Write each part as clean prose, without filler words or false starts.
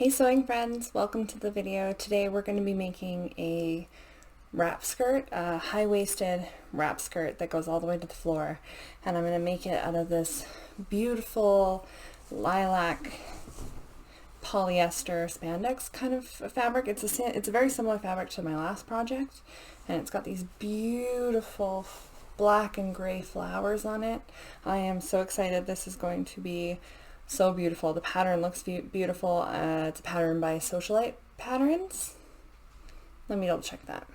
Hey sewing friends, welcome to the video. Today we're going to be making a wrap skirt, a high-waisted wrap skirt that goes all the way to the floor. And I'm going to make it out of this beautiful lilac polyester spandex kind of fabric. It's a very similar fabric to my last project, and it's got these beautiful black and gray flowers on it. I am so excited. This is going to be so beautiful. The pattern looks beautiful. It's a pattern by Socialite Patterns. Let me double check that.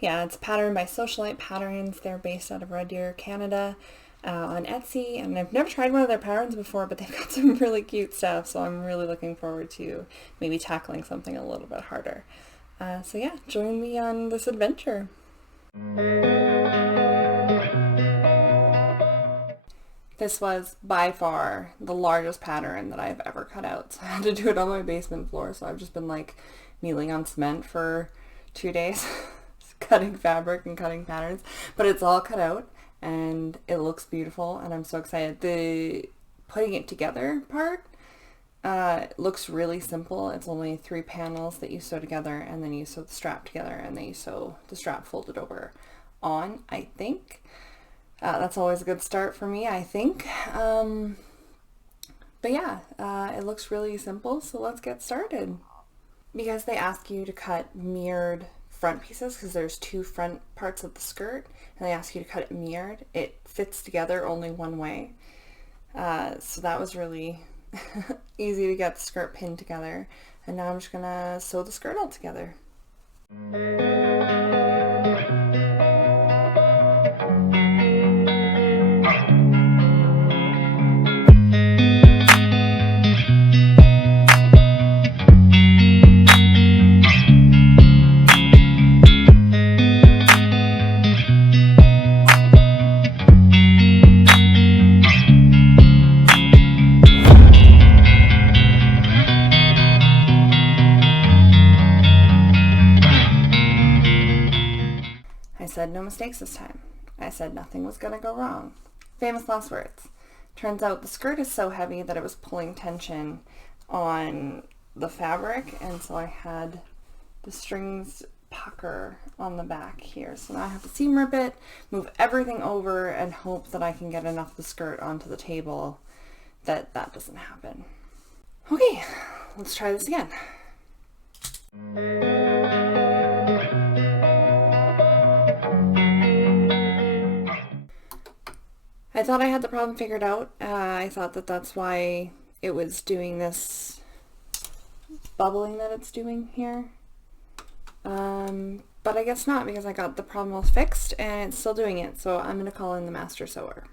Yeah, it's a pattern by Socialite Patterns. They're based out of Red Deer, Canada, on Etsy. And I've never tried one of their patterns before, but they've got some really cute stuff. So I'm really looking forward to maybe tackling something a little bit harder. So yeah, join me on this adventure. This was by far the largest pattern that I've ever cut out. So I had to do it on my basement floor. So I've just been like kneeling on cement for 2 days, cutting fabric and cutting patterns. But it's all cut out and it looks beautiful and I'm so excited. The putting it together part looks really simple. It's only 3 panels that you sew together, and then you sew the strap together, and then you sew the strap folded over on, I think. That's always a good start for me, I think. But yeah, it looks really simple, so let's get started. Because they ask you to cut mirrored front pieces, because there's 2 front parts of the skirt, and they ask you to cut it mirrored. It fits together only one way. So that was really easy to get the skirt pinned together. And now I'm just gonna sew the skirt all together. I said no mistakes this time. I said nothing was gonna go wrong. Famous last words. Turns out the skirt is so heavy that it was pulling tension on the fabric, and so I had the strings pucker on the back here. So now I have to seam rip it, move everything over, and hope that I can get enough of the skirt onto the table that doesn't happen. Okay, let's try this again. I thought I had the problem figured out. I thought that that's why it was doing this bubbling that it's doing here. But I guess not, because I got the problem all fixed and it's still doing it. So I'm going to call in the master sewer.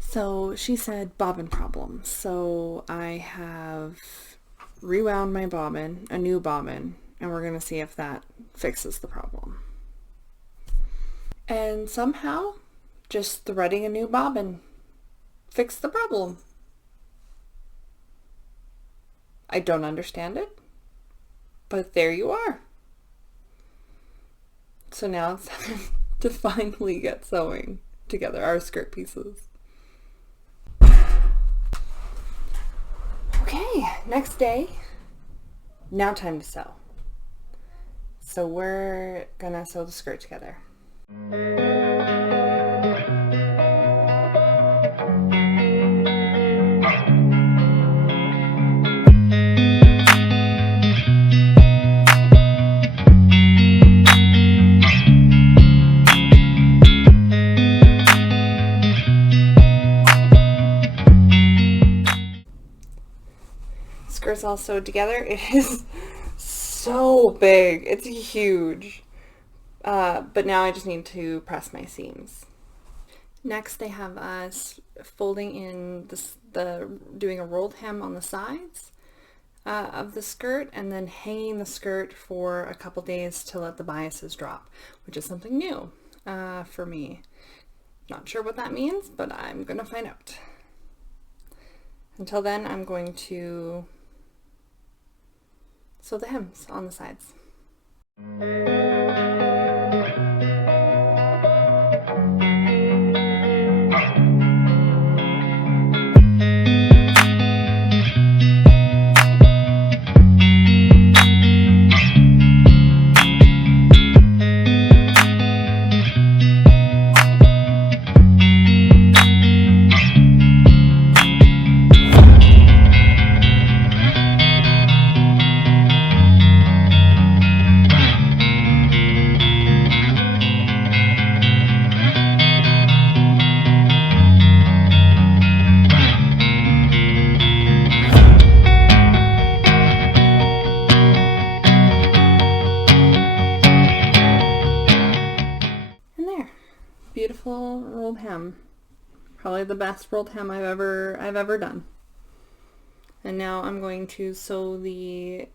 So she said bobbin problem. So I have rewound my bobbin, a new bobbin, and we're going to see if that fixes the problem. And somehow, just threading a new bobbin fixed the problem. I don't understand it, but there you are. So now it's time to finally get sewing together our skirt pieces. Okay, next day. Now time to sew. So we're gonna sew the skirt together. Skirt's all sewed together. It is so big. It's huge. But now I just need to press my seams. Next they have us folding in doing a rolled hem on the sides of the skirt, and then hanging the skirt for a couple days to let the biases drop, which is something new for me. Not sure what that means, but I'm gonna find out. Until then, I'm going to sew the hems on the sides. rolled hem. Probably the best rolled hem I've ever done. And now I'm going to sew the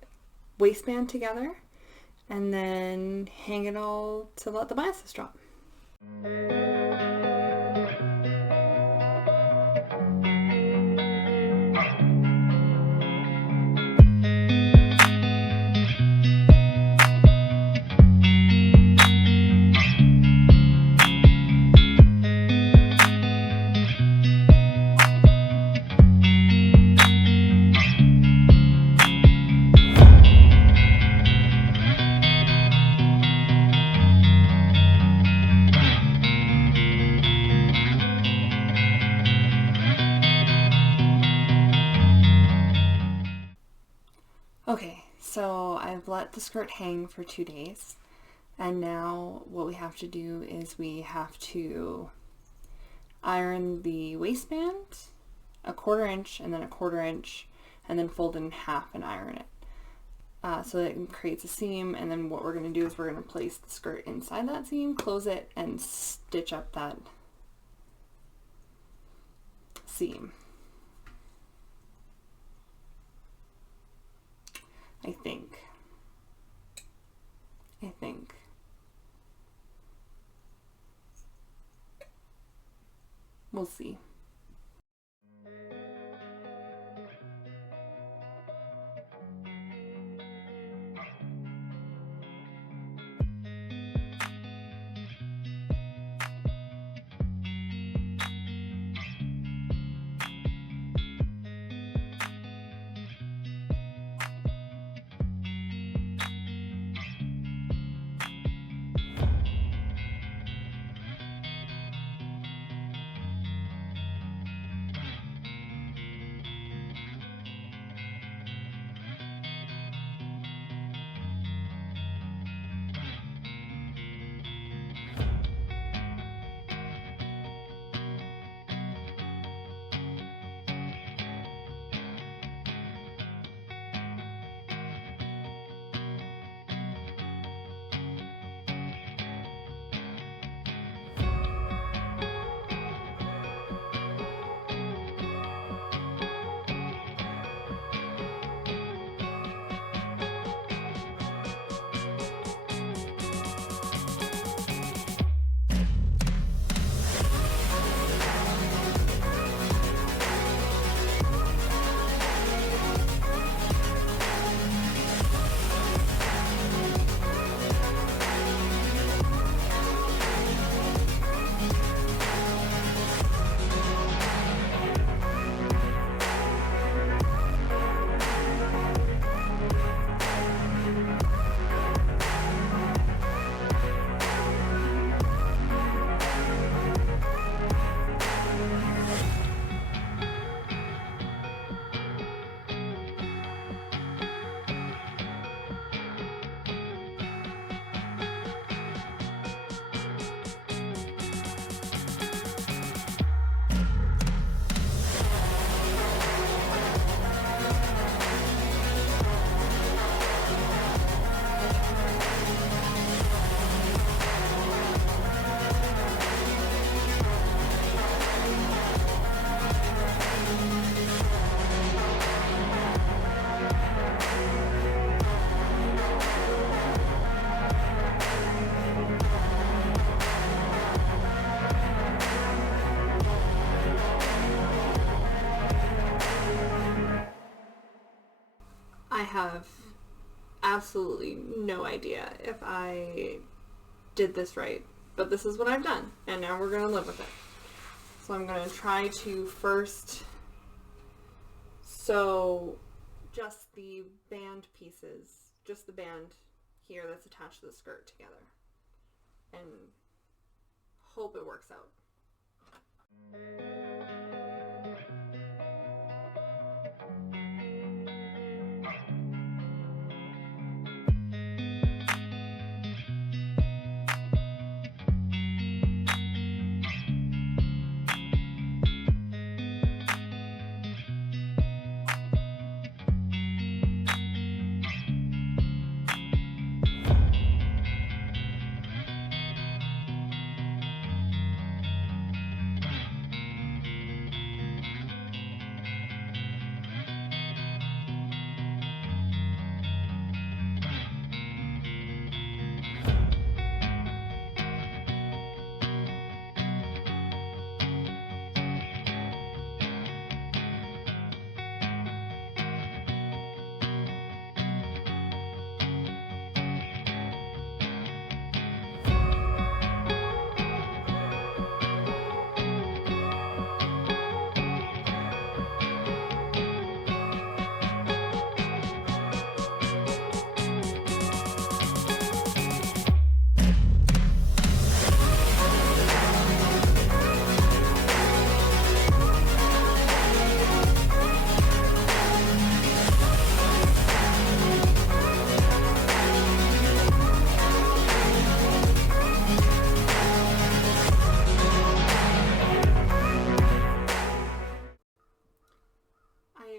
waistband together and then hang it all to let the biases drop. Okay, so I've let the skirt hang for 2 days, and now what we have to do is we have to iron the waistband a 1/4 inch and then a 1/4 inch, and then fold it in half and iron it so that it creates a seam. And then what we're going to do is we're going to place the skirt inside that seam, close it, and stitch up that seam. I think. We'll see. I have absolutely no idea if I did this right, but this is what I've done, and now we're going to live with it. So I'm going to try to first sew just the band pieces, just the band here that's attached to the skirt together, and hope it works out.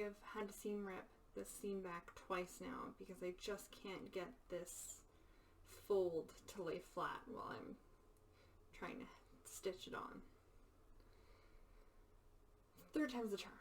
have had to seam rip this seam back twice now because I just can't get this fold to lay flat while I'm trying to stitch it on. Third time's the charm.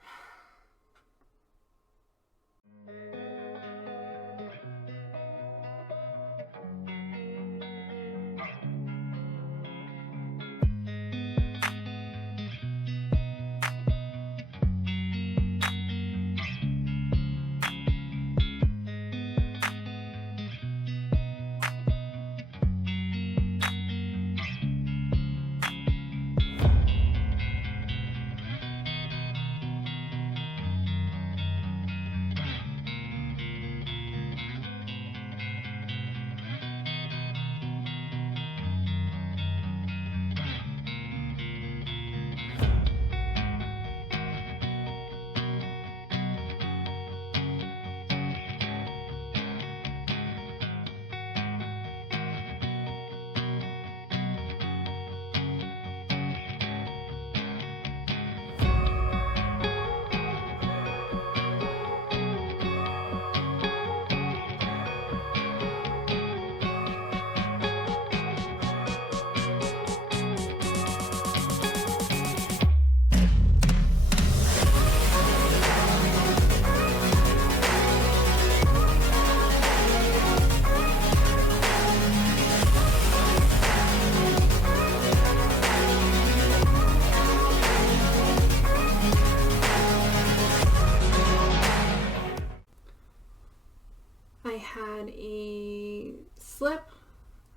I had a slip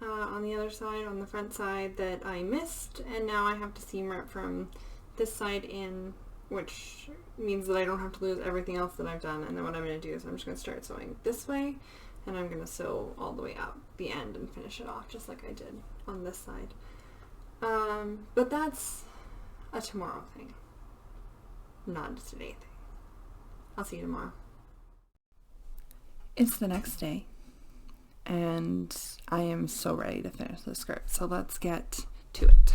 on the other side, on the front side, that I missed, and now I have to seam rip from this side in, which means that I don't have to lose everything else that I've done. And then what I'm going to do is I'm just going to start sewing this way, and I'm going to sew all the way up the end and finish it off just like I did on this side. But that's a tomorrow thing, not a today thing. I'll see you tomorrow. It's the next day, and I am so ready to finish the skirt, so let's get to it.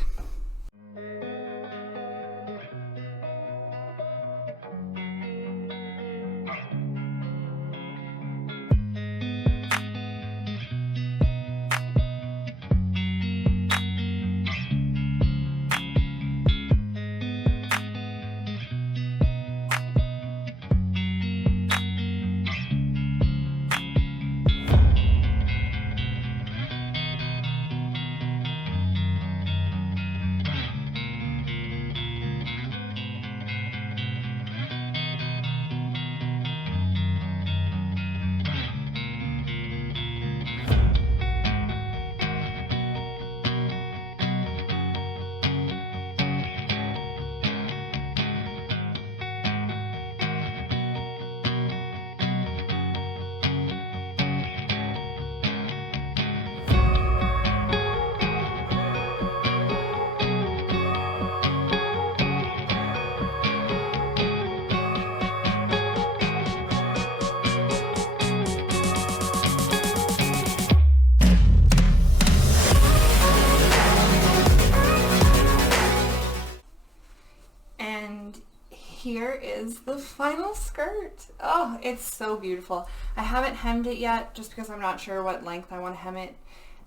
Here is the final skirt. Oh, it's so beautiful. I haven't hemmed it yet just because I'm not sure what length I want to hem it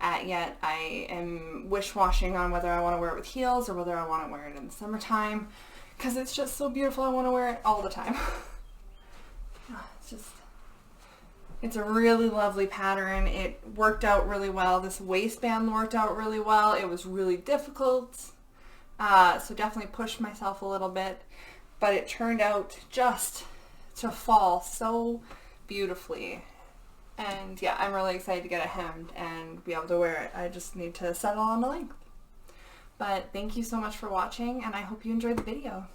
at yet. I am wish-washing on whether I want to wear it with heels or whether I want to wear it in the summertime because it's just so beautiful. I want to wear it all the time. It's a really lovely pattern. It worked out really well. This waistband worked out really well. It was really difficult, so definitely pushed myself a little bit. But it turned out just to fall so beautifully. And yeah, I'm really excited to get it hemmed and be able to wear it. I just need to settle on the length. But thank you so much for watching, and I hope you enjoyed the video.